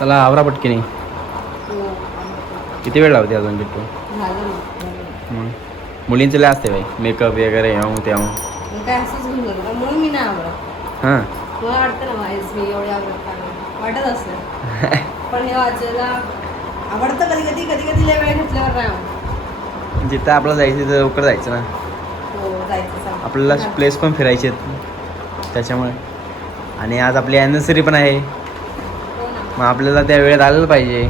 चला आवरा पटकीने. किती वेळ लावते अजून बिट्टू? मग मुलींचं लय असते बाई, मेकअप वगैरे ह्याव त्याव. काय असंच घेऊन जातो का म्हणून मी नाही आवडत. हां मला वाटतं ना वाईस मी एवढी आवडत का वाटत असतं. पण हे वाचायला आवडतं कधी कधी कधी कधी लय वेळ घेतल्यावर नाही आवडत. जिथं आपलं जायचं तिथं लवकर जायचं ना. हो जायचं सांग. आपल्याला प्लेस पण फिरायचे आहेत त्याच्यामुळे. आणि आज आपली ॲनिव्हर्सरी पण आहे, हो ना. मग आपल्याला त्या वेळेत आलेलं पाहिजे.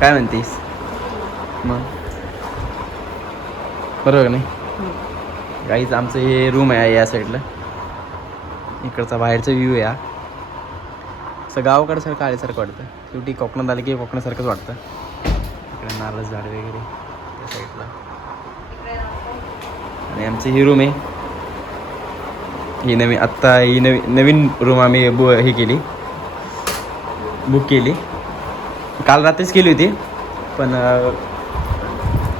काय म्हणतेस? मग बरोबर नाही? काहीच आमचं हे रूम आहे या साईडला. इकडचा बाहेरचा व्ह्यू आहे हा. असं गावाकडसारखं आल्यासारखं वाटतं. शेवटी कोकणात आलं की कोकणासारखंच वाटतं. इकडे नारळ झाड वगैरे त्या साईडला. आणि आमची ही रूम आहे. ही नवीन आत्ता ही नवीन रूम आम्ही हे केली, बुक केली. काल रात्रीच केली होती पण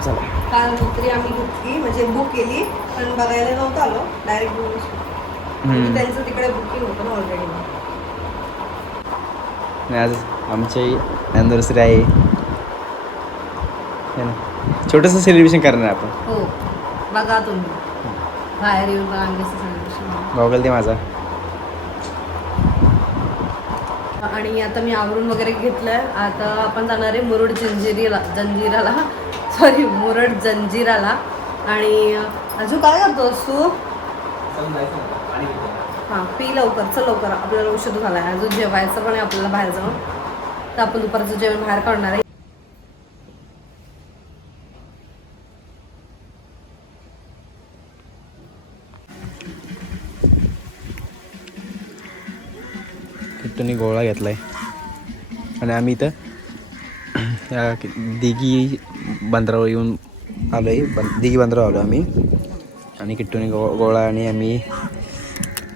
चला काल रात्री आम्ही घेतली म्हणजे बुक केली, पण बघायला नव्हतं आलो, डायरेक्ट बघून. त्यांचं तिकडे बुकिंग होतं ना ऑलरेडी. आज आमची ॲनिव्हर्सरी आहे ना, छोटंसं सेलिब्रेशन करणार आपण. हो बघा तुम्ही बाहेर येऊन बघा आम्ही कसं सेलिब्रेशन. गॉगल ते माझा. आणि आता मी आवरून वगैरे घेतलंय. आता आपण जाणार आहे मुरुड जंजिराला सॉरी मुरुड जंजिराला. आणि अजून काय करतोस तू? हां पी लवकर, चल लवकर, आपल्याला औषध झाला आहे. अजून जेवायचं पण आहे आपल्याला बाहेर जाऊन, तर आपण दुपारचं जेवण बाहेर काढणार आहे. किट्टूने गोळा घेतलाय आणि आम्ही इथं या दिघी बंदरावर येऊन आलो आहे. दिघी बंदरावर आलो आम्ही. आणि किट्टूने गोळा आणि आम्ही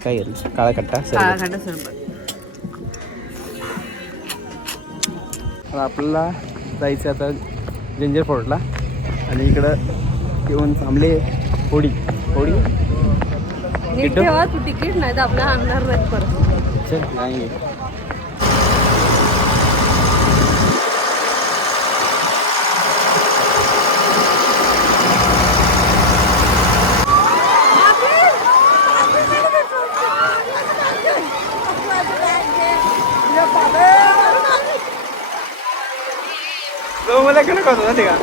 काय घेतलं, काळा कट्टा सरबत. आपल्याला जायचं आता जंजिर फोर्टला. आणि इकडं येऊन थांबले होडी होडी. नीट ठेवा तू, तिकीट नाही तर आपल्या आणणार नाही परत. नाही मला कडे होतं ना ते का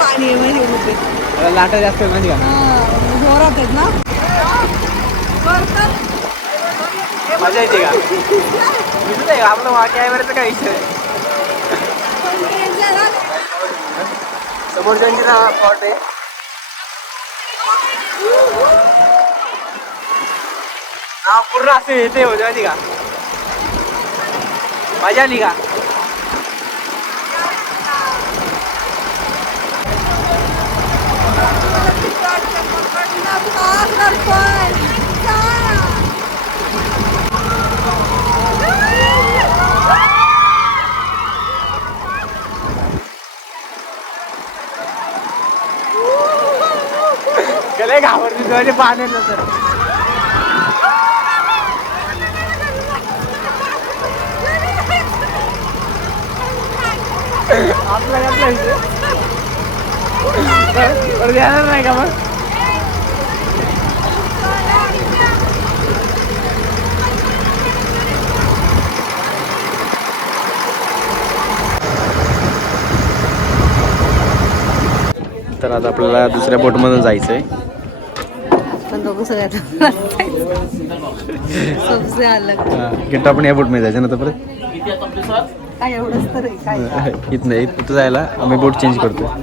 पाणी आहे लाटा जास्त माहिती का जोरात आहेत ना. मजा येते का? विसरत आहे का आपलं कॅमेऱ्याचं काय विषय. समोर जंजिरा स्पॉट आहे. हा पूर्ण असं येते होते माहिती का. मजा आली का? गले घाबरते पाण्याचं तर. आपला घातला येणार नाही का मग. तर आता आपल्याला दुसऱ्या बोटमधून जायचं आहे. पण दोघं सगळ्यात सबसे अलग. किट्टा आपण या बोटमध्ये जायचं ना तर परत काय एवढंच तर आहे, काय इथं नाही, इथं जायला आम्ही बोट चेंज करतो.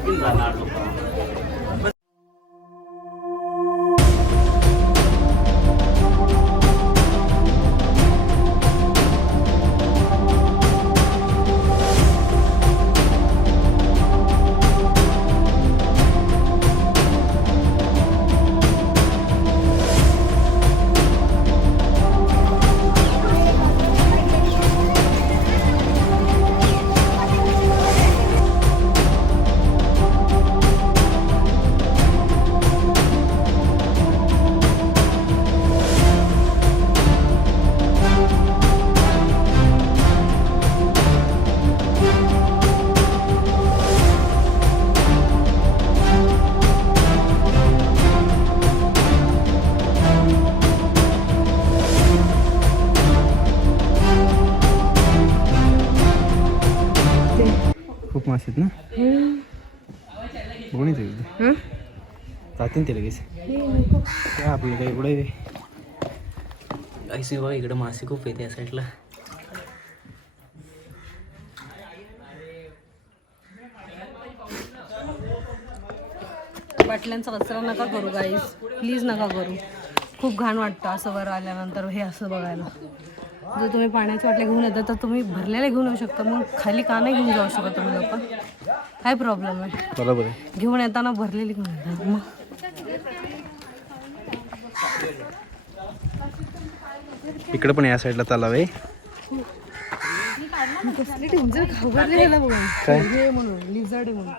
मासे आहेत ना बघून येते जातील ते लगेच काय आपलं काही इकडे ऐसे बघा इकडं मासे खूप येते या साईडला. बाटल्यांचा कचरा नका करू गाईस, प्लीज नका करू. खूप घाण वाटतं असं वर आल्यानंतर हे असं बघायला. जर तुम्ही पाण्याच्या बाटल्या घेऊन येतात तर तुम्ही भरलेल्या घेऊन येऊ शकता, मग खाली का नाही घेऊन जाऊ शकत तुम्ही लोक? काय प्रॉब्लेम आहे? बरोबर आहे. घेऊन येताना भरलेली घेऊन येतात मग. इकडं पण या साईडला तलाव आहे. कसली डेंजर घाबरलेला बघून हे म्हणून लिझर्ड आहे म्हणून.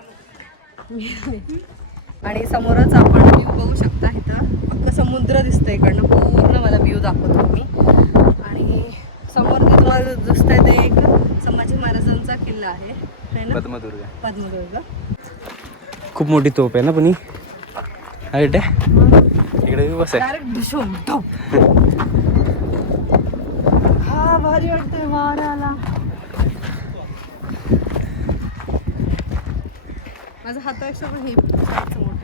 आणि समोरच आपण व्ह्यू बघू शकता. इथं अख्खं समुद्र दिसतं इकडनं पूर्ण. मला व्ह्यू दाखवतो मी. आणि समोर जे तुम्हाला दिसतंय ते एक संभाजी महाराजांचा किल्ला आहे है ना? पद्मदुर्ग. पद्मदुर्ग. खूप मोठी तोप आहे ना पण ही इकडे बस आहे. डायरेक्ट ढुशूम टोप. हा भारी वाटतंय वाऱ्याला. माझा हातापेक्षा पण हे जास्त मोठं आहे.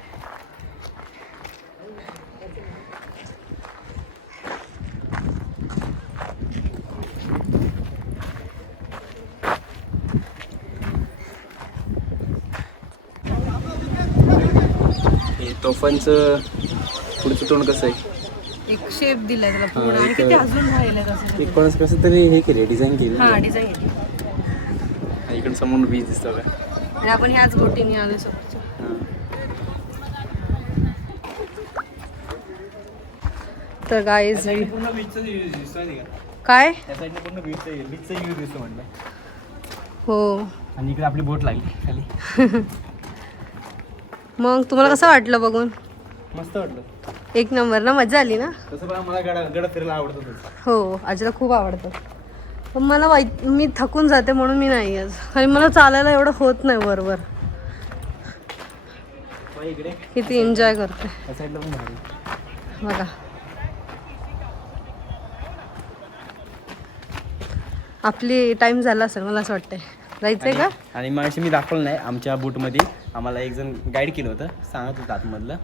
हे तोफांचं पुढचं तोंड कसं आहे? एक शेप दिलाय त्याला पूर्ण. आणि किती अजून राहिले तसं. एक कोणाच कसं तरी हे केले डिझाईन केली. हा डिझाईन केली. इकडे समोर बीच दिसतं का? आणि आपण ह्याच बोटीने आलो सोबत. तर गाईज पूर्ण बीचचा व्ह्यू दिसतो काय त्या साईडने पूर्ण बीचचा व्ह्यू दिसतो म्हटलं. हो. आणि इकडे आपली बोट लागली खाली. मग तुम्हाला कसं वाटलं बघून? मस्त वाटलं. एक नंबर ना, मजा आली ना? तसं पण मला गडा फिरायला आवडतं. हो आजीला खूप आवडतं. पण मला मी थकून जाते म्हणून मी नाही आज. आणि मला चालायला एवढं होत नाही वरवर. इकडे किती एन्जॉय करते त्या साईडला पण भारी. बघा. आपली टाइम झाला असेल मला असं वाटतंय. जायचंय का? आणि मग मी दाखवलं नाही आमच्या बोटमध्ये आम्हाला एक जण गाईड केलं होतं, सांगत होतं आतमधलं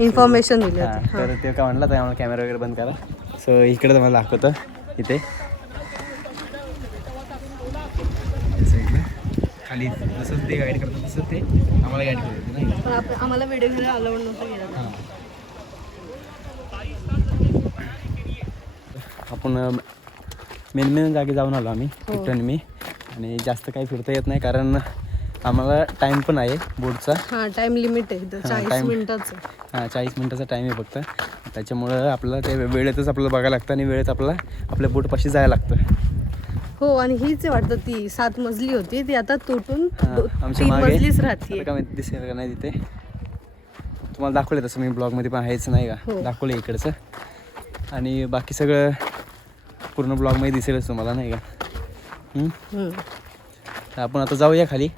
इन्फॉर्मेशन दिली होती. तर ते काय म्हणलं तर आम्हाला कॅमेरा वगैरे बंद करा. सो इकडे तुम्हाला दाखवतं इथे खाली जसं ते गाईड करतात तसं ते आम्हाला गाईड करत होते नाही. पण आम्हाला व्हिडिओ घ्यायला अलाउड नव्हतं गेलं. आपण मेन जागी जाऊन आलो आम्ही किट्टन मी. आणि जास्त काही फिरता येत नाही कारण आम्हाला टाईम पण आहे बोटचा. हां टाईम लिमिट आहे 40 मिनिटाचं. हां 40 मिनिटाचा टाईम आहे फक्त. त्याच्यामुळं आपल्याला ते वेळेतच आपल्याला बघायला लागतं आणि वेळेत आपल्याला आपल्या बोटपाशी जायला लागतं. हो. आणि हीच वाटतं ती 7 मजली होती ती आता तुटून आमच्या 3 मागे मजलीच राहते. का माहिती दिसेल का नाही तिथे तुम्हाला दाखवलं तसं मी ब्लॉगमध्ये पण आहेच नाही का दाखवलं इकडचं. आणि बाकी सगळं पूर्ण ब्लॉगमध्ये दिसेलच तुम्हाला नाही का. आपण आता जाऊया खाली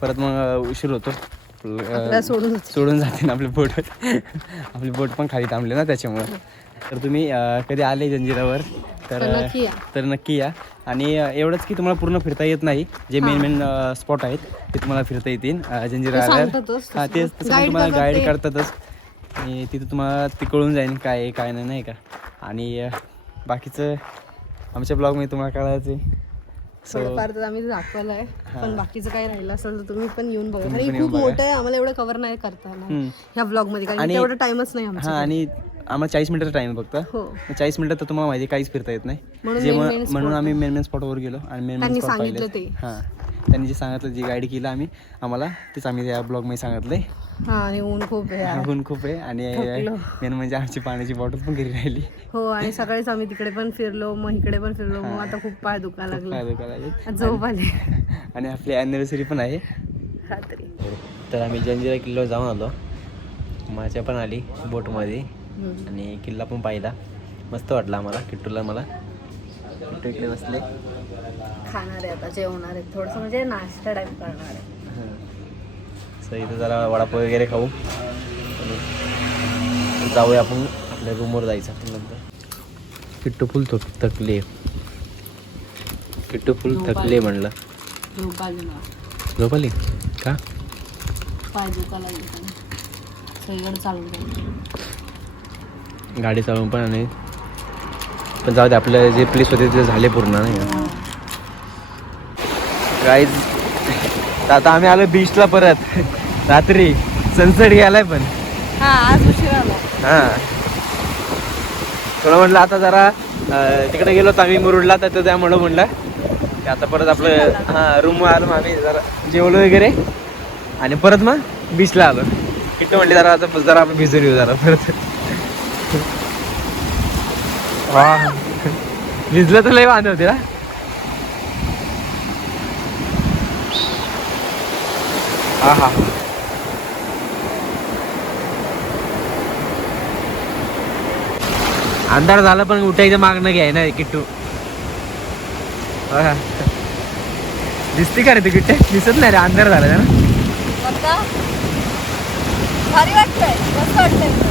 परत मग उशीर होतो. सोडून जाते ना आपली बोट पण खाली थांबले ना त्याच्यामुळं. तर तुम्ही कधी आले जंजिरावर तर नक्की या. आणि एवढंच की तुम्हाला पूर्ण फिरता येत नाही. जे मेन स्पॉट आहेत ते तुम्हाला फिरता येतील जंजिरा आल्यावर. हां तेच तसं तुम्हाला गाईड करतातच. आणि तिथं तुम्हाला ते कळून जाईल काय आहे काय नाही का. आणि बाकीचं आमच्या ब्लॉगमध्ये तुम्हाला कळायचं आहे. थोडंफार तर आम्ही दाखवलं आहे. पण बाकीचं काही राहिलं असेल तर तुम्ही पण येऊन बघा. आणि खूप मोठं आहे आम्हाला एवढं कव्हर नाही करता येणार ह्या ब्लॉगमध्ये कारण एवढा टाइमच नाही आमचा. हां आणि आम्हाला 40 मिनिटाचा टाईम आहे फक्त. हो 40 मिनिटात तर तुम्हाला माहिती काहीच फिरता येत नाही. म्हणून आम्ही मेन स्पॉटवर गेलो आणि मेन स्पॉट पाहिले. हां त्यांनी जे सांगितलं जे गाईड केलं आम्हाला तेच आम्ही या ब्लॉगमध्ये सांगितलंय. हां आणि ऊन खूप आहे. ऊन खूप आहे आणि मेन म्हणजे आमची पाण्याची बॉटल पण घरी राहिली. हो आणि सकाळीच आम्ही तिकडे पण फिरलो मग इकडे पण फिरलो मग आता खूप पाय दुखायला लागले झोप आली. आणि आपली ॲनिव्हर्सरी पण आहे रात्री. तर आम्ही जंजिरा किल्ल्यावर जाऊन आलो. माझ्या पण आली बोटमध्ये आणि किल्ला पण पाहिला. मस्त वाटला आम्हाला. किट्टूला मला किट्टू इकडे बसले खाणार आहे आता जेवणार आहे थोडंसं म्हणजे नाश्ता टाईप करणार आहे. सो इथं जरा वडापाव वगैरे खाऊ जाऊया आपण आपल्या रूमवर जायचं नंतर. किट्टू फुल थकले म्हणलं. झोपली का? पाहिजे त्याला सगळीकडे चालून जाईल. गाडी चालवून पण आणि पण जाऊ दे, आपलं जे प्लेस होते ते झाले पूर्ण नाही का गाईज. आता आम्ही आलो बीचला परत रात्री सनसेट घ्यायलाय पण. हा आज उशीर आला. हां थोडं म्हटलं आता जरा तिकडे गेलो तर आम्ही मुरुडला, तर त्यामुळं म्हटलं की आता परत आपलं हां रूम आलो मग आम्ही जरा जेवलो वगैरे आणि परत मग बीचला आलो. किट्टू म्हटले जरा आता जरा आपण भिजून येऊ जरा परत. वा भिजलं तर लय वांदे होते ना. हा हा अंधार झाला पण उठायचं मागणं घ्याय ना किट्टू. दिसते का रे तू किट्टे? दिसत नाही रे, अंधार झाला ना. भारी वाटतंय, मस्त वाटतंय.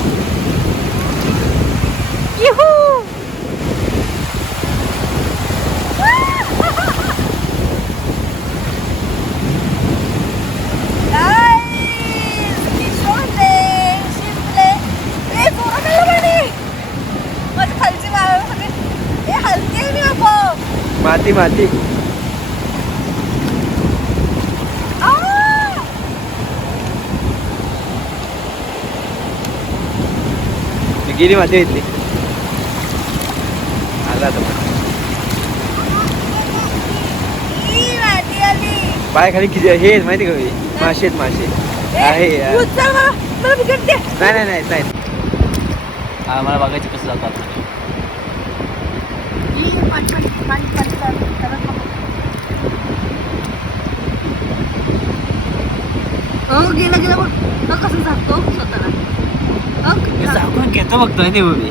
माती माती गेली माती घेतली. आला तर पाय खाली किती हे माहिती का? मासे आहेत मासे आहे. नाही नाही नाही हा मला बघायचं कसं जातं आता. गेला गेला बघ कसं जातो स्वतःला. झाकून घेतो बघतोय ते उभी.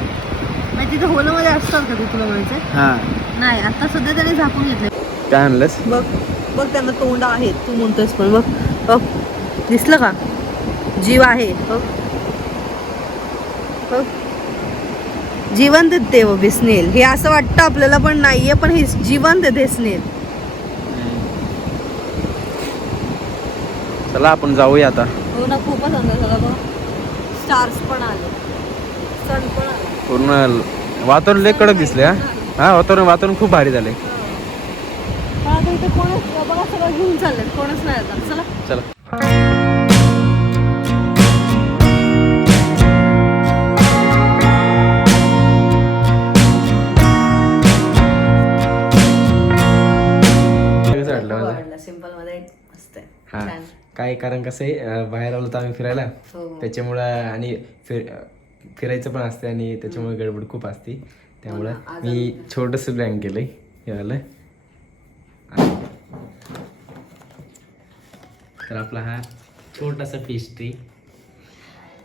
तिथे होलमध्ये असतात का ते, तुला म्हणायचं? हा नाही आता सध्या त्याने झाकून घेतलंय. काय आणलंस? बघ बघ त्यांना तोंड आहे, तू म्हणतोयस पण बघ बघ दिसलं का? जीव आहे बघ बघ. जिवंत आहेत ते बघ स्नेल. हे असं वाटतं आपल्याला पण नाहीये, पण हे जिवंत आहेत हे स्नेल. चला आपण जाऊया आता. हो ना, खूपच अंदाज झाला बघ. स्टार्स पण आले, सन पण आले. पूर्ण वातावरण लय कडक दिसले. हा वातावरण खूप भारी झाले. आता इथे कोणच बघा सगळं घेऊन चाललंय, कोणच नाही आता. चला चला. सिंपल मध्ये मस्त आहे. हा काय कारण कसं आहे, बाहेर आलो तर आम्ही फिरायला, त्याच्यामुळं आणि फिरायचं पण असते आणि त्याच्यामुळे गडबड खूप असते. त्यामुळं मी छोटंसं प्लॅन केलंय याला. तर आपला हा छोटासा पेस्ट्री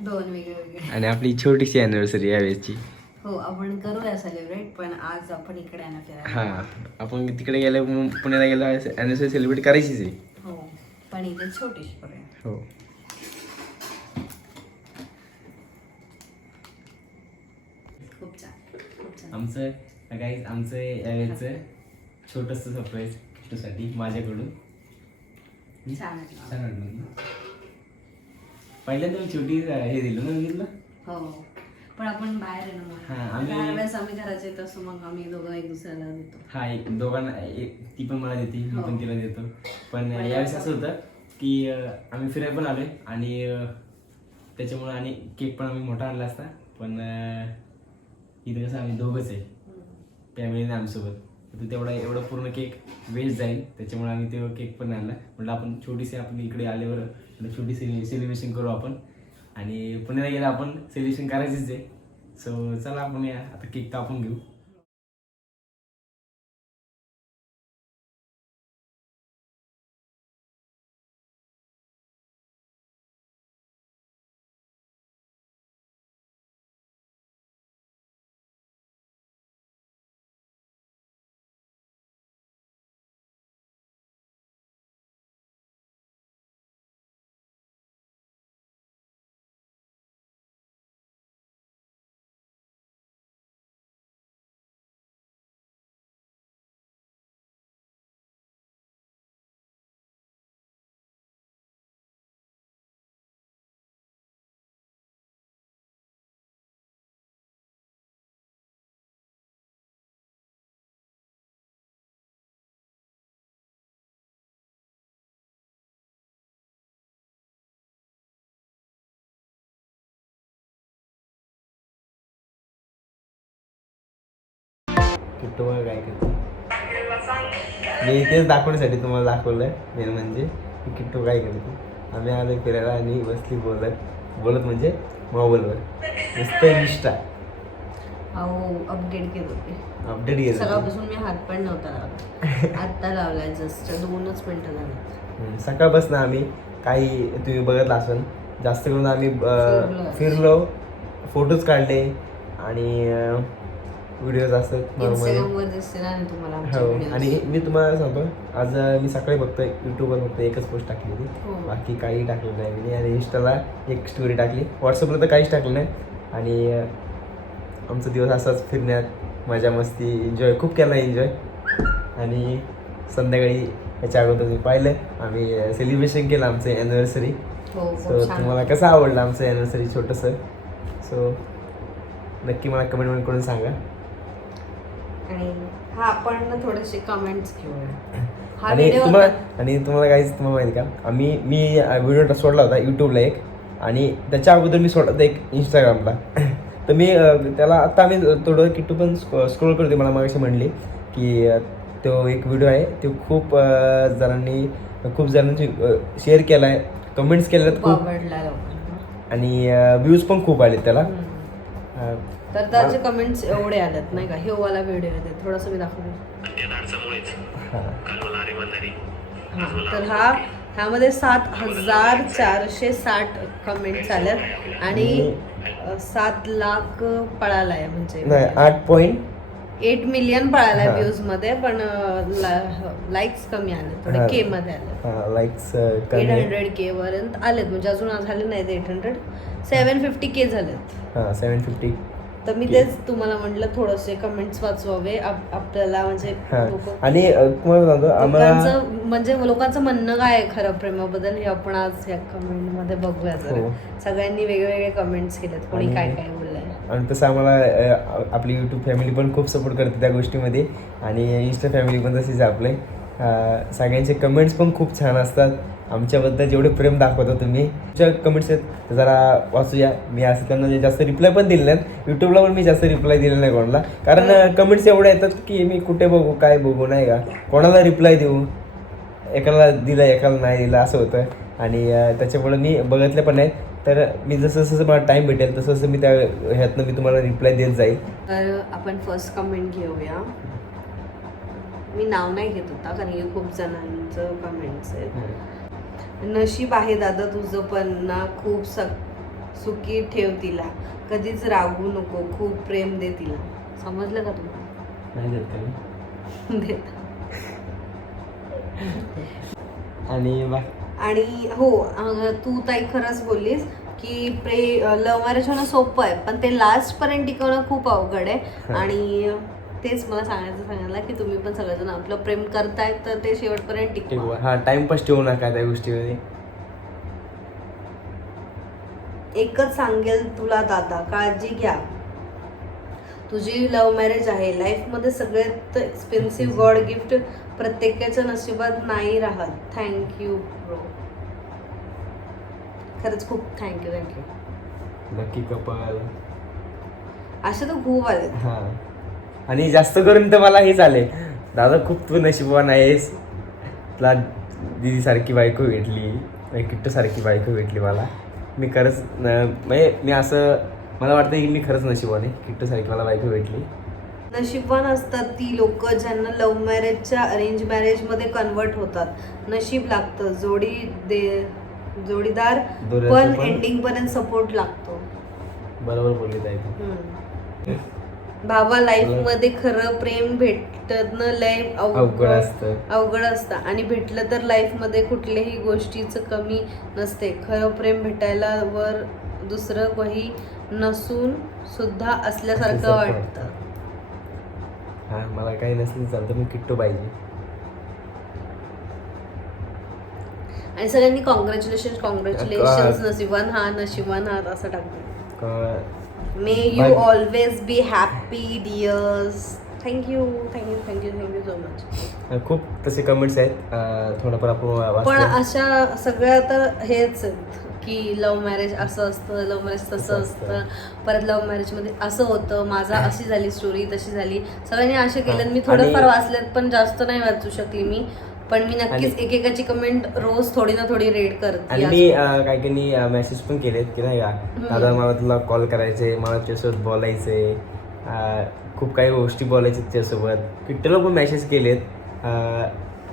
2 वेगळे आणि आपली छोटीशी अॅनिव्हर्सरी यावेळेची. हो आपण करूया सेलिब्रेट, पण आज आपण इकडे आहे ना फिरायला. हा आपण तिकडे गेलो, पुण्याला गेलो, अॅनिव्हर्सरी सेलिब्रेट करायचीच आहे. हो पण इथे छोटीशी करूया. हो खूप छान. आमचं काही आमचं यावेळेचं छोटंसं सरप्राईज गिफ्टसाठी माझ्याकडून. छान वाटलं. पहिल्यांदा मी छोटी हे दिलं ना, बघितलं. हो पण आपण बाहेर आहे ना, आम्ही घराचे तसं मग आम्ही दोघं एक दुसऱ्याला देतो. हा एक दोघांना ती पण मला देते, मी पण तिला देतो. पण यावेळेस असं होतं की आम्ही फिरायला पण आलोय आणि त्याच्यामुळे आणि केक पण आम्ही मोठा आणला असता, पण इथे कसं आम्ही दोघंच आहे, फॅमिलीने आमच्यासोबत, तर एवढा पूर्ण केक वेस्ट जाईल. त्याच्यामुळे आम्ही तेव्हा केक पण आणला. म्हटलं आपण छोटीशी आपण इकडे आल्यावर छोटी सेलिब्रेशन करू आपण, आणि पुण्याला गेलं आपण सेलिब्रेशन करायचीच आहे. सो चला आपण आता केक कापून घेऊ. किट्टू बघा काय करते. मी तेच दाखवण्यासाठी तुम्हाला दाखवलं मेन म्हणजे की किट्टू काय करते. आम्ही आलो फिरायला आणि बसली बोलत म्हणजे मोबाईलवर नुसतं इंस्टा अहो अपडेट केलं होते. अपडेट घेत सकाळपासून मी हात पण नव्हता लावला, आत्ता लावलाय जस्ट 2च मिनिटं झाली. सकाळपासून आम्ही काही तुम्ही बघितलं असेल जास्त करून आम्ही फिरलो, फोटोज काढले आणि व्हिडिओज असतात इंस्टाग्रामवर दिसते ना तुम्हाला आमचे हो. videos. आणि मी तुम्हाला सांगतो आज मी सकाळी बघतोय यूट्यूबवर फक्त एकच पोस्ट टाकली होती, हो. बाकी काही टाकलं नाही मी. आणि इंस्टाला एक स्टोरी टाकली, व्हॉट्सअपला तर काहीच टाकलं नाही. आणि आमचा दिवस असाच फिरण्यात मजा मस्ती एन्जॉय खूप केला एन्जॉय. आणि संध्याकाळी याच्या अगोदर मी पाहिलं आम्ही सेलिब्रेशन केलं आमचं ॲनिव्हर्सरी. हो, खूप सो छान. तुम्हाला कसं आवडलं आमचं ॲनिव्हर्सरी छोटंसं. सो नक्की मला कमेंट करून सांगा. आणि हा आपण ना थोडेसे कमेंट्स घेऊया. हा आणि व्हिडिओ तुम्हाला काहीच तुम्हाला माहिती का मी व्हिडिओ सोडला होता यूट्यूबला एक, आणि त्याच्या अगोदर मी सोडला होता एक इंस्टाग्रामला. तर मी त्याला आता आम्ही थोडं किट्टू पण स्क्रोल करते, मला मागाशी म्हणली की तो एक व्हिडिओ आहे तो खूप जणांनी शेअर केला आहे, कमेंट्स केल्या खूप खूप, आवडला लोकांना. आणि व्ह्यूज पण खूप आले त्याला. तर त्याचे कमेंट्स एवढे आलेत नाही का. हे वाला व्हिडिओ आहे थोडंसं मी दाखवतो. तर ह्यामध्ये 7,460 कमेंट्स आल्यात आणि 7 लाख पळालाय म्हणजे 8 मिलियन पळालाय व्ह्यूज मध्ये. पण लाईक्स कमी आले, थोडे के मध्ये आले. लाईक्स 800K पर्यंत आलेत, म्हणजे अजून झाले नाहीत 800. 750K झालेत. 750. तर मी तेच तुम्हाला म्हटलं थोडंसे कमेंट्स वाचवावे आपल्याला, म्हणजे आणि तुम्हाला सांगतो आम्हाला म्हणजे लोकांचं म्हणणं काय आहे खरं प्रेमाबद्दल हे आपण आज या कमेंट मध्ये बघूया. जरा सगळ्यांनी वेगवेगळे कमेंट्स केलेत, कोणी काय काय बोललंय. आणि तसं आम्हाला आपली यूट्यूब फॅमिली पण खूप सपोर्ट करते त्या गोष्टीमध्ये, आणि इंस्टा फॅमिली पण तशीच आपले. सगळ्यांचे कमेंट्स पण खूप छान असतात आमच्याबद्दल, जेवढे प्रेम दाखवता तुम्ही. तुमच्या कमेंट्स आहेत ते जरा वाचूया. मी असं त्यांना जास्त रिप्लाय पण दिले नाहीत, यूट्यूबला पण मी जास्त रिप्लाय दिले नाही कोणाला, कारण कमेंट्स एवढे येतात की मी कुठे बघू काय बघू नाही का, कोणाला रिप्लाय देऊ, एकाला दिला एकाला नाही दिला असं होतं. आणि त्याच्यामुळे मी बघितले पण नाही. तर मी जसं मला टाईम भेटेल तसं मी त्या ह्यातनं मी तुम्हाला रिप्लाय देत जाईल. तर आपण फर्स्ट कमेंट घेऊया. मी नाव नाही घेत होता कारण की खूप जणांचं कमेंट्स आहेत. नशीब आहे दादा तुझं पण ना, खूप सुखी ठेव तिला, कधीच रागू नको, खूप प्रेम दे तिला. समजलं का तुम्हाला? नाही देत देत. आणि हो, तू ताई खरंच बोललीस की लव्ह मॅरेज होणं सोपं आहे, पण ते लास्ट पर्यंत टिकवणं खूप अवघड आहे. आणि तेच मला सांगायला की तुम्ही पण सगळेजण आपलं प्रेम करतायत तर ते शेवटपर्यंत टिकवा. हा, टाइमपास ठेवू नका त्या गोष्टीमध्ये. एकच सांगेल तुला दादा, काळजी घ्या. तुझी लव्ह मॅरेज आहे. लाईफमध्ये सगळ्यात एक्सपेन्सिव्ह गॉड गिफ्ट प्रत्येकाच्या नशिबात नाही राहत. Thank you bro. खरंच खूप थँक्यू. नक्की कपाल असे तर खूप आले. हा, आणि जास्त करून तर मला हेच आले, दादा खूप तू नशिबवान आहेस, तुला दिदी सारखी बायको भेटली, किट्टू सारखी बायको भेटली मला. मी खरंच म्हणजे मी असं मला वाटतं की मी खरंच नशिबवान आहे, किट्टू सारखी मला बायको भेटली. नशीबवान असतात ती लोक ज्यांना लव्ह मॅरेजच्या अरेंज मॅरेजमध्ये कन्वर्ट होतात. नशीब लागतं, जोडीदार पण एंडिंग पर्यंत सपोर्ट लागतो. बरोबर बोलली ताई. भावा, लाईफ मध्ये खरं प्रेम भेटणं लय अवघड असतं, आणि भेटलं तर लाईफ मध्ये कुठल्याही गोष्टीचं कमी नसते. खरं प्रेम भेटायला वर दुसरं काही नसून सुद्धा असल्यासारखं वाटतं. हा, मला काही नसलं चालतं, मी किट्टू पाहिजे. आणि सगळ्यांनी कॉंग्रॅच्युलेशन नशिबान हा असं टाकतो. May you always be happy dears. Thank you so much. खूप तसे कमेंट्स आहेत, थोडंफार आपण पण अशा सगळ्या तर हेच आहेत की लव्ह मॅरेज असं असतं, लव्ह मॅरेज तसं असतं, परत लव्ह मॅरेजमध्ये असं होतं, माझा अशी झाली स्टोरी, तशी झाली. सगळ्यांनी असे केलं. मी थोडंफार वाचलेत पण जास्त नाही वाचू शकली मी. पण मी नक्कीच एकेकाची कमेंट रोज थोडी ना थोडी रीड करते. आणि मी काही मेसेज पण केलेत की नाही का, दादा मला तुला कॉल करायचे, मला तुझ्यासोबत बोलायचे, खूप काही गोष्टी बोलायच्या तुझ्यासोबत. किट्टूला पण मेसेज केलेत.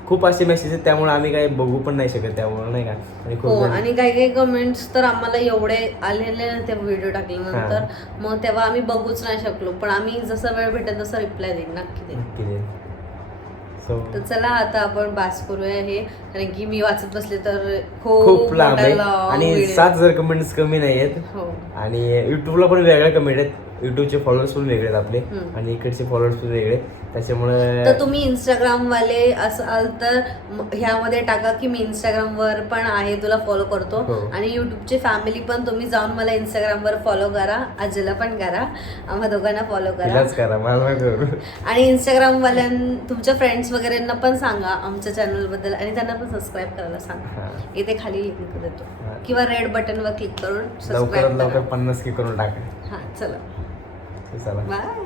खूप असे मेसेज आहेत, त्यामुळे आम्ही काही बघू पण नाही शकत त्यामुळे नाही का. आणि हो, आणि काही काही कमेंट्स तर आम्हाला एवढे आलेले ना त्या व्हिडिओ टाकल्यानंतर, मग तेव्हा आम्ही बघूच नाही शकलो. पण आम्ही जसा वेळ भेटेल तसा रिप्लाय देईन, नक्की देईन. तर चला आता आपण बास करूया हे, कारण की मी वाचत बसले तर खूप लांब आहे आणि 7,000 कमेंट्स कमी नाही आहेत. आणि युट्यूबला पण वेगळ्या कमेंट आहेत. युट्यूबचे फॉलोअर्स पण वेगळे आहेत आपले आणि इकडचे फॉलोअर्स पण वेगळे, त्याच्यामुळे. तर तुम्ही इंस्टाग्राम वाले असाल तर ह्यामध्ये टाका की मी इंस्टाग्राम वर पण आहे, तुला फॉलो करतो. आणि युट्यूबचे फॅमिली पण तुम्ही जाऊन मला इंस्टाग्राम वर फॉलो करा, आजीला पण करा, आम्हा दोघांना फॉलो करा. आणि इंस्टाग्राम वाल्यां तुमच्या फ्रेंड्स वगैरेंना पण सांगा आमच्या चॅनल बद्दल, आणि त्यांना पण सबस्क्राईब करायला सांगा. इथे खाली लिंक देतो किंवा रेड बटन वर क्लिक करून सबस्क्राईब लवकर 50 करून टाका. हा, चला चला बाय.